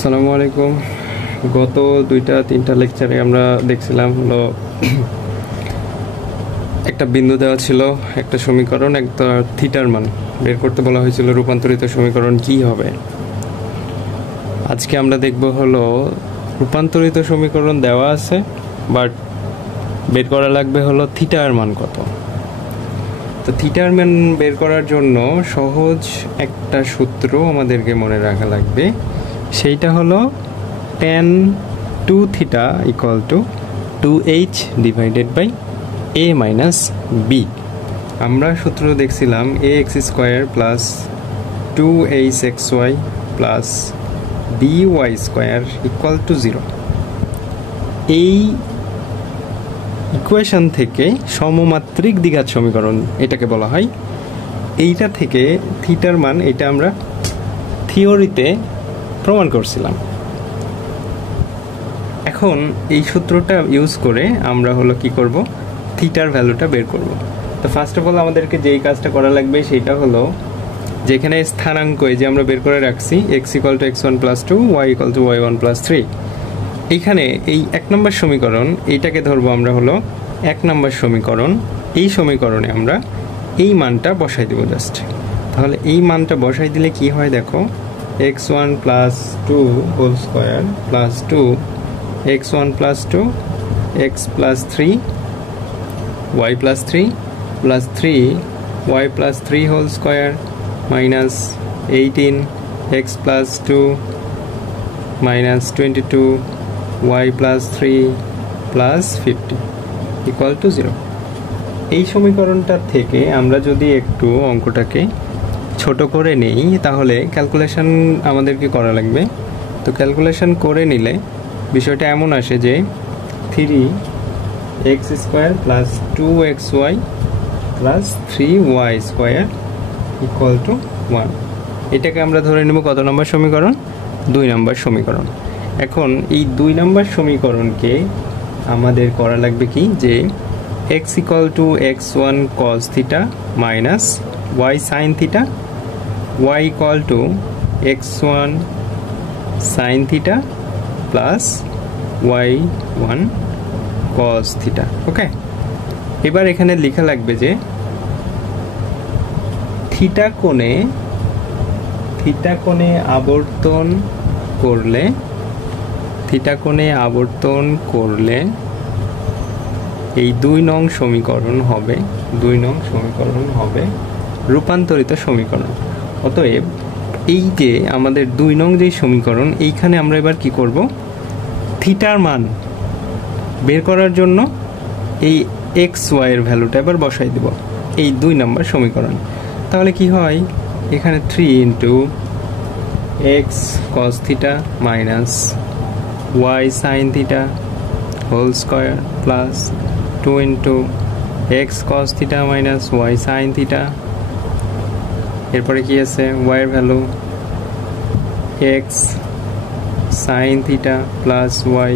আসসালামু আলাইকুম। গত দুইটা তিনটা লেকচারে আমরা দেখছিলাম হলো একটা বিন্দু দেওয়া ছিল, একটা সমীকরণ, একটা থিটার মান বের করতে বলা হয়েছিল। রূপান্তরিত সমীকরণ কি হবে? আজকে আমরা দেখব হলো রূপান্তরিত সমীকরণ দেওয়া আছে, বাট বের করা লাগবে হলো থিটার মান কত। তো থিটার মান বের করার জন্য সহজ একটা সূত্র আমাদেরকে মনে রাখা লাগবে। সেইটা হলো tan 2 theta equal to 2h divided by a minus b। আমরা সূত্র দেখছিলাম ax square plus 2hxy plus by square equal to 0। এই ইকুয়েশন থেকে সমমাত্রিক দ্বিঘাত সমীকরণ এটাকে বলা হয়। এইটা থেকে থিটার মান এটা আমরা থিওরিতে প্রমাণ করছিলাম। এখন এই সূত্রটা ইউজ করে আমরা হলো কি করব, থিটার ভ্যালুটা বের করব। তো ফার্স্ট অফ অল আমাদেরকে যেই কাজটা করা লাগবে সেটা হলো যেখানে স্থানাঙ্ক যে আমরা বের করে রাখছি x = x1 + 2 y = y1 + 3, এইখানে এই এক নম্বর সমীকরণ এইটাকে ধরবো আমরা হলো এক নম্বর সমীকরণ। এই সমীকরণে আমরা এই মানটা বসাই দেব জাস্ট। তাহলে এই মানটা বসাই দিলে কি হয় দেখো, x1 + 2 whole square plus 2 x1 + 2 x + 3 y + 3 plus 3 y + 3 whole square minus 18 x + 2 minus 22 y + 3 plus 50 equal to 0। এই সমীকরণটা থেকে আমরা যদি একটু অঙ্কটাকে ছোট করে নেই তাহলে ক্যালকুলেশন আমাদেরকে করা লাগবে। তো ক্যালকুলেশন করে নিলে বিষয়টা এমন আসে যে 3x² plus 2xy plus 3y² equal to 1। এটাকে আমরা ধরে নেব কত নম্বর সমীকরণ? 2 নম্বর সমীকরণ। এখন এই 2 নম্বর সমীকরণকে আমাদের করা লাগবে কি, যে x = x1 cos theta minus y sin theta, y = x1 sin theta plus y1 cos theta। ওকে, এবার এখানে লেখা লাগবে যে থিটা কোণে আবর্তন করলে এই 2 নং সমীকরণ হবে রূপান্তরিত সমীকরণ। অতএব এই যে আমাদের 2 নং যে সমীকরণ, এইখানে আমরা এবার কি করব, থিটার মান বের করার জন্য এই xy এর ভ্যালুটা এবার বসাই দেব এই 2 নম্বর সমীকরণ। তাহলে কি হয়, এখানে 3 × x cos theta minus y sin theta whole square plus 2 × x cos theta minus y sin theta। এরপরে কি আছে, y এর value x sin theta plus y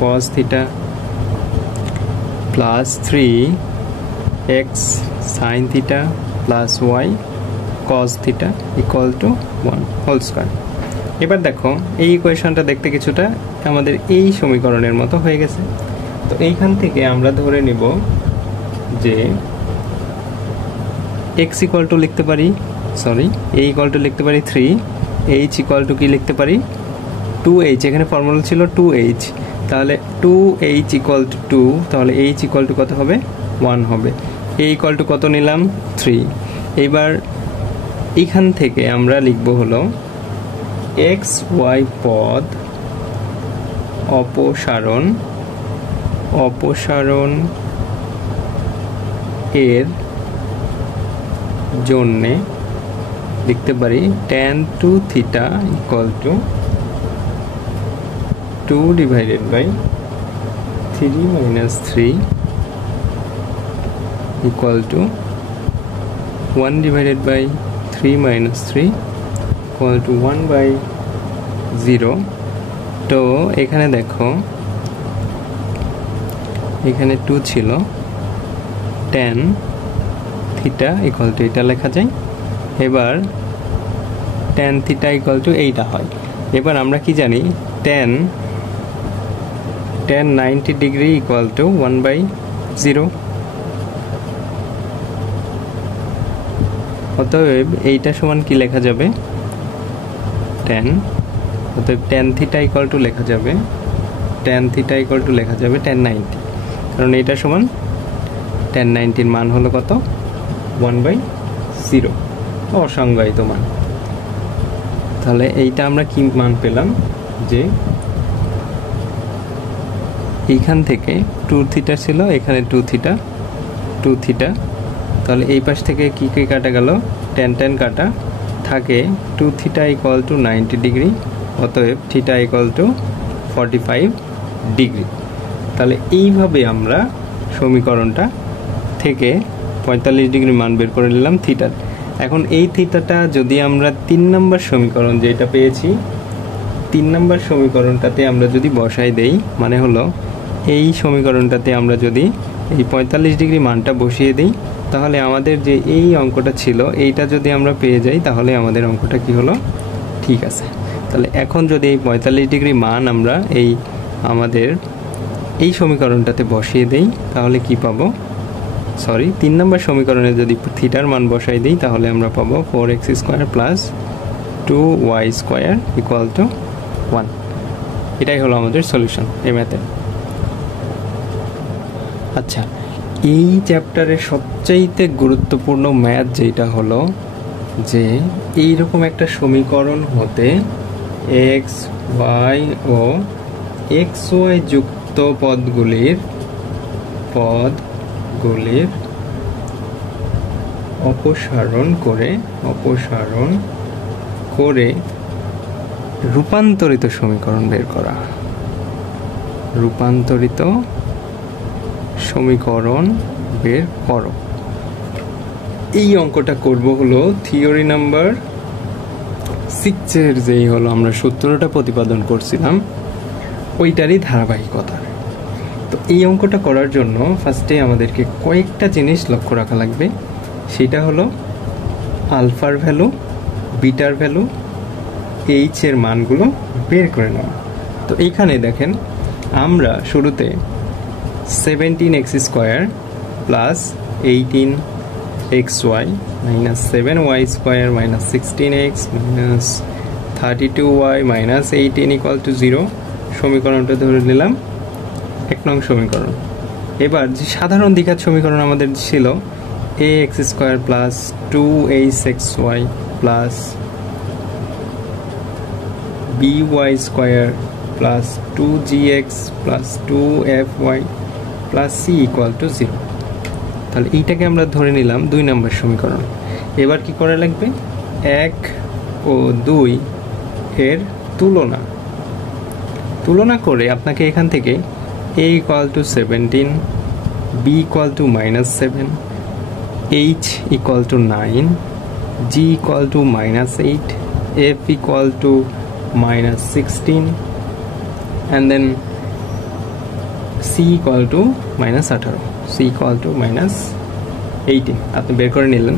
cos theta plus 3x sin theta plus y cos theta equal to 1 whole square। এবার দেখো এই ইকুয়েশনটা দেখতে কিছুটা আমাদের এই সমীকরণের মতো হয়ে গেছে। তো এইখান থেকে আমরা ধরে নিব যে x = লিখতে পারি, a = লিখতে পারি 3, h = কি লিখতে পারি 2h। এখানে ফর্মুলা ছিল 2h, তাহলে 2h = 2, তাহলে h = কত হবে 1 হবে। a = কত নিলাম 3। এবার এখান থেকে আমরা লিখব হলো xy পদ অপসারণ এর জন্যে লিখতে পারি tan 2 theta = 2 divided by 3 minus 3 equal to 1 divided by 3 minus 3 equal to 1/0। তো এখানে দেখো এখানে 2 ছিল, tan theta equal to এটা লেখা যায়। এবার tan theta equal to এইটা হয়। এবার আমরা কি জানি, tan 90 ডিগ্রি ইকুয়াল টু 1/0। অতএব এইটা সমান কি লেখা যাবে, অতএব tan থিটা ইকুয়াল টু লেখা যাবে tan 90, কারণ এইটা সমান tan 90 মান হলো কত, 1/0, অসংজ্ঞায়িত মান। তাহলে এইটা আমরা কি মান পেলাম, যে এইখান থেকে 2 থিটা ছিল, এখানে 2 থিটা, তাহলে এই পাশ থেকে কি কি কাটা গেল, tan কাটা, থাকে 2 থিটা ইকুয়াল টু 90 ডিগ্রি, অতএব থিটা ইকুয়াল টু 45 ডিগ্রি। তাহলে এইভাবে আমরা সমীকরণটা থেকে 45 ডিগ্রি মান বের করে নিলাম থিটার। এখন এই থিটাটা যদি আমরা 3 নম্বর সমীকরণ যেটা পেয়েছি, 3 নম্বর সমীকরণটাতে আমরা যদি বসাই দেই, মানে হলো এই সমীকরণটাতে আমরা যদি এই 45 ডিগ্রি মানটা বসিয়ে দিই, তাহলে আমাদের যে এই অঙ্কটা ছিল এইটা যদি আমরা পেয়ে যাই, তাহলে আমাদের অঙ্কটা কি হলো, ঠিক আছে। তাহলে এখন যদি এই 45 ডিগ্রি মান আমরা আমাদের এই সমীকরণটাতে বসিয়ে দেই, তাহলে কি পাবো, 3 নম্বর সমীকরণে যদি থিটার মান বসাই দিই, তাহলে আমরা পাবো 4x² plus 2y² equal to 1। এটাই হলো আমাদের সলিউশন এই ম্যাথে। আচ্ছা, এই চ্যাপ্টারের সবচাইতে গুরুত্বপূর্ণ ম্যাথ যেটা হলো যে এইরকম একটা সমীকরণ হতে x, y ও xy যুক্ত পদগুলির অপসারণ করে রূপান্তরিত সমীকরণ বের করা। রূপান্তরিত সমীকরণ বের করো। এই অঙ্কটা করব হলো থিওরি নাম্বার 6 এর যেই হলো আমরা সূত্রটা প্রতিপাদন করছিলাম ওইটারই ধারাবাহিকতা। তো এই অঙ্কটা করার জন্য ফার্স্টে আমাদেরকে কয়েকটা জিনিস লক্ষ্য রাখা লাগবে। সেটা হলো আলফার ভ্যালু, বিটার ভ্যালু, এইচ এর মানগুলো বের করে নেওয়া। তো এইখানে দেখেন আমরা শুরুতে 17x² plus 18xy minus 7y² minus 16x minus 32y minus 18 equal to 0 সমীকরণটা ধরে নিলাম 1 নং সমীকরণ। এবার যে সাধারণ দ্বিঘাত সমীকরণ আমাদের ছিল ax² plus 2hxy plus by² plus 2gx plus 2fy plus c equal to 0। তাহলে এইটাকে আমরা ধরে নিলাম 2 নম্বর সমীকরণ। এবার কি করা লাগবে, 1 ও 2 এর তুলনা করে আপনাকে এখান থেকে a equal to 17, b equal to -7, h equal to 9, g equal to -8, f equal to -16 and then c equal to -18, c equal to -18 আপনি বের করে নিলেন।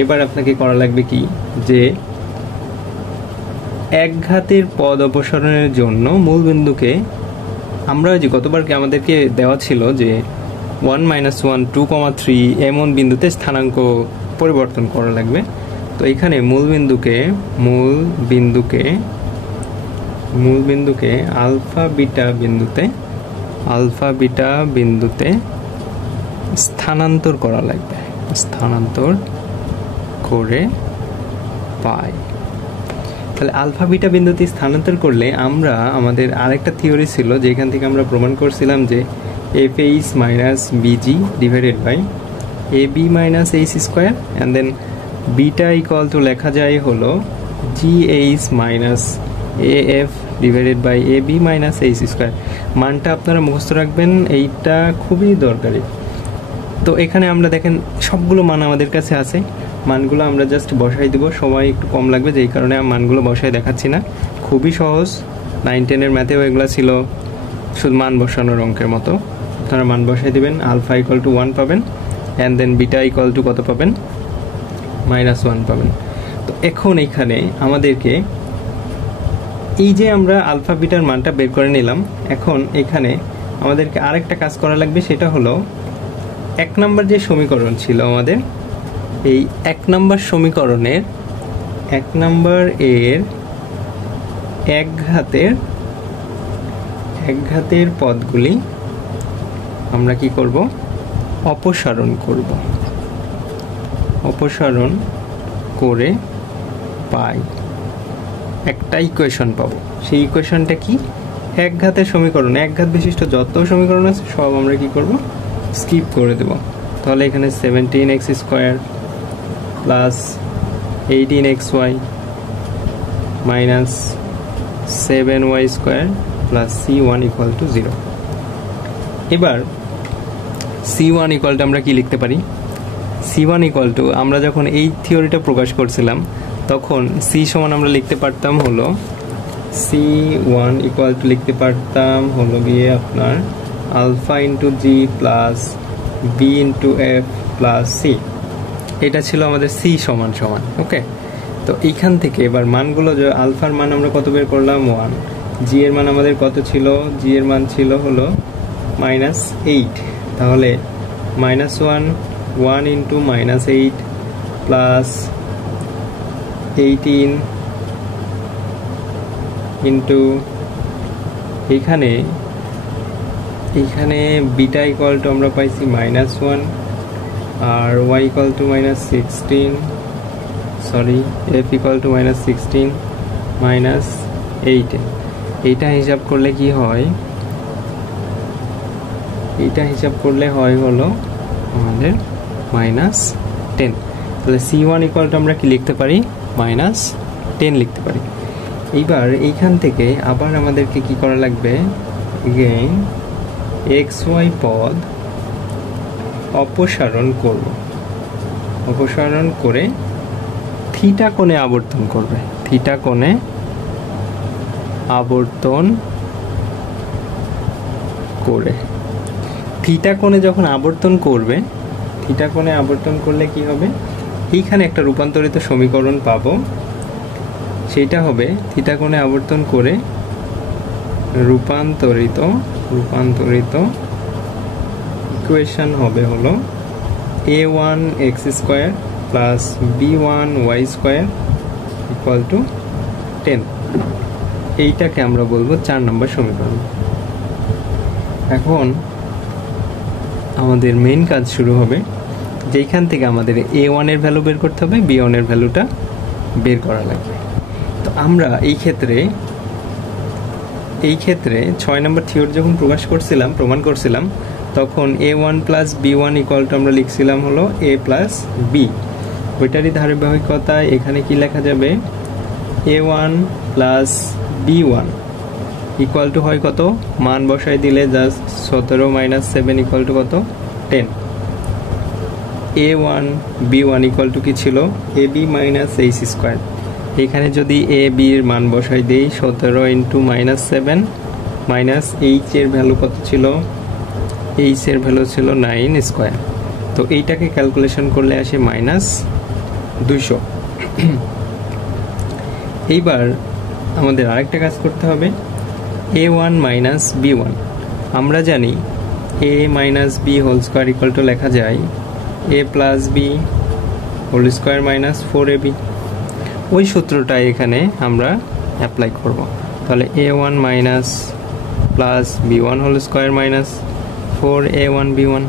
এবার আপনাকে করা লাগবে কি, যে একঘাতের পদ অপসারণের জন্য মূল বিন্দুকে আমরা যে গতবারকে আমাদেরকে দেওয়া ছিল যে 1 -1 2, 3 এমন বিন্দুতে স্থানাঙ্ক পরিবর্তন করা লাগবে। তো এখানে মূল বিন্দুকে আলফা বিটা বিন্দুতে স্থানান্তর করা লাগবে, স্থানান্তর করে পাই। তাহলে আলফা বিটা বিন্দুতে স্থানান্তর করলে আমরা আমাদের আরেকটা থিওরি ছিল যেখান থেকে আমরা প্রমাণ করছিলাম যে fh minus bg divided by ab minus h square and then beta equal to লেখা যায় হলো gh minus af divided by ab minus h square. মানটা আপনারা মুখস্থ রাখবেন, এইটা খুবই দরকারি। তো এখানে আমরা দেখেন সবগুলো মান আমাদের কাছে আছে, মানগুলো আমরা জাস্ট বসাই দেবো, সময় একটু কম লাগবে যেই কারণে মানগুলো বসাই দেখাচ্ছি না। খুবই সহজ, 9-10 এর ম্যাথেও এগুলো ছিল শুধু মান বসানোর অঙ্কের মতো। আপনারা মান বসাই দেবেন, আলফা ইকুয়াল টু 1 পাবেন and then beta equal to কত পাবেন, -1 পাবেন। তো এখন এখানে আমাদেরকে এই যে আমরা আলফা বিটার মানটা বের করে নিলাম, এখন এখানে আমাদেরকে আরেকটা কাজ করা লাগবে, সেটা হলো 1 নম্বর যে সমীকরণ ছিল আমাদের, এই 1 নম্বর সমীকরণের 1 নম্বর এর এক ঘাতের পদগুলি আমরা কি করব, অপসারণ করব। অপসারণ করে পাই একটা ইকুয়েশন পাবো। সেই ইকুয়েশনটা কি, এক ঘাতের সমীকরণ, এক ঘাত বিশিষ্ট যত সমীকরণ আছে সব আমরা কি করব, স্কিপ করে দেব। তাহলে এখানে 17x² plus 18xy minus 7y² plus c1 equal to 0। এবার c1 ইকুয়াল টু আমরা কি লিখতে পারি, c1 ইকুয়াল টু আমরা যখন এই থিওরিটা প্রকাশ করছিলাম তখন c সমান আমরা লিখতে পারতাম হলো c1 ইকুয়াল টু লিখতে পারতাম হলো গিয়ে আপনার alpha into G plus B into F plus C. এটা ছিল আমাদের c সমান সমান। ওকে, তো এইখান থেকে এবার মানগুলো, যে আলফার মান আমরা কত বের করলাম 1, জি এর মান আমাদের কত ছিল, জি এর মান ছিল হলো -8, তাহলে -1 ইন্টু -8 প্লাস 18 ইন্টু এইখানে বিটা ইকুয়াল টু আমরা পাইছি -1 আর y equal to -16, sorry f equal to -16 -8। এইটা হিসাব করলে কি হয়, এইটা হিসাব করলে হয় হলো আমাদের -10। তাহলে c1 ইকুয়াল টু আমরা কি লিখতে পারি, -10 লিখতে পারি। এইবার এইখান থেকে আবার আমাদেরকে কি করা লাগবে, again xy পদ অপসারণ করব, অপসারণ করে থিটা কোণে আবর্তন করবে, থিটা কোণে আবর্তন করে, থিটা কোণে যখন আবর্তন করবে, থিটা কোণে আবর্তন করলে কি হবে, এইখানে একটা রূপান্তরিত সমীকরণ পাবো, সেইটা হবে থিটা কোণে আবর্তন করে রূপান্তরিত ইকুয়েশন হবে হলো a1x² plus b1y² equal to 10। এইটাকে আমরা বলবো 4 নম্বর সমীকরণ। এখন আমাদের মেইন কাজ শুরু হবে, যেখান থেকে আমাদের a1 এর ভ্যালু বের করতে হবে, b1 এর ভ্যালুটা বের করা লাগবে। তো আমরা এই ক্ষেত্রে 6 নম্বর থিওরি যখন প্রমাণ করছিলাম তখন a1 plus b1 equal two আমরা লিখছিলাম হলো a প্লাস b। ওইটারই ধারাবাহিকতায় এখানে কি লেখা যাবে, a1 plus b1 equal two হয় কত, মান বসাই দিলে জাস্ট 17 - 7 ইকুয়াল টু কত, 10। a1 b1 ইকুয়াল টু কি ছিল, ab মাইনাস h²। এখানে যদি a b এর মান বসাই দেই 17 ইন্টু -7 মাইনাস h এর ভ্যালু কত ছিল, h এর ভ্যালু ছিল 9²। তো এইটাকে ক্যালকুলেশন করলে আসে -200। এইবার আমাদের আরেকটা কাজ করতে হবে, a1 মাইনাস b1, আমরা জানি a minus b whole square equal to লেখা যায় a plus b whole square minus 4ab। ওই সূত্রটা এখানে আমরা অ্যাপ্লাই করব। তাহলে a1 minus plus b1 whole square minus 4a1 b1।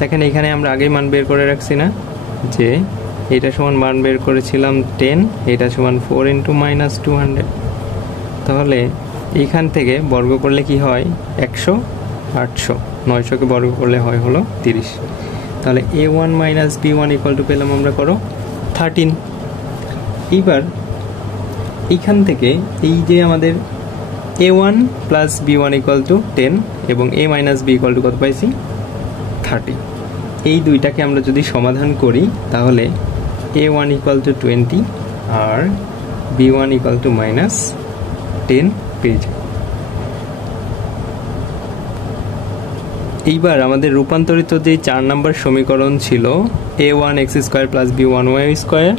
দেখেন এখানে আমরা আগেই মান বের করে রাখছি না, যে এটা সমান মান বের করেছিলাম 10, এটা সমান 4 ইন্টু -200। তাহলে এইখান থেকে বর্গ করলে কি হয়, 100, 800, 900কে বর্গ করলে হয় হলো 30। তাহলে a1 minus b1 equal two পেলাম আমরা করো 13। এইবার এইখান থেকে এই যে আমাদের a1 plus b1 equal to 10 এবং a minus b equal to কত পাইছি, 30। এই দুইটাকে আমরা যদি সমাধান করি তাহলে a1 ইকুয়াল টু 20 আর b1 ইকুয়াল টু -10 পেয়ে যাই। এইবার আমাদের রূপান্তরিত যে 4 নম্বর সমীকরণ ছিল a1x² plus b1y²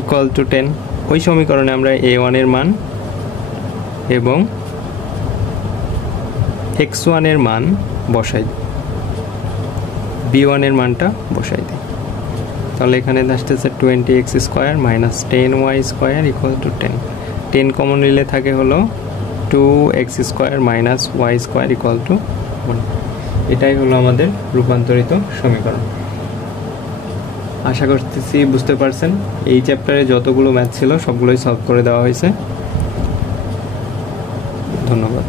equal to 10, ওই সমীকরণে আমরা a1 এর মান এবং x1 এর মান বসাই দিই, b1 এর মানটা বসাই দিই। তাহলে এখানে আসতেছে 20x² minus 10y² equal to 10। 10 common নিলে থাকে হলো 2x² minus y² equal to 1। এটাই হলো আমাদের রূপান্তরিত সমীকরণ। আশা করতেছি বুঝতে পারছেন। এই চ্যাপ্টারে যতগুলো ম্যাথ ছিল সবগুলোই সলভ করে দেওয়া হয়েছে। ধন্যবাদ।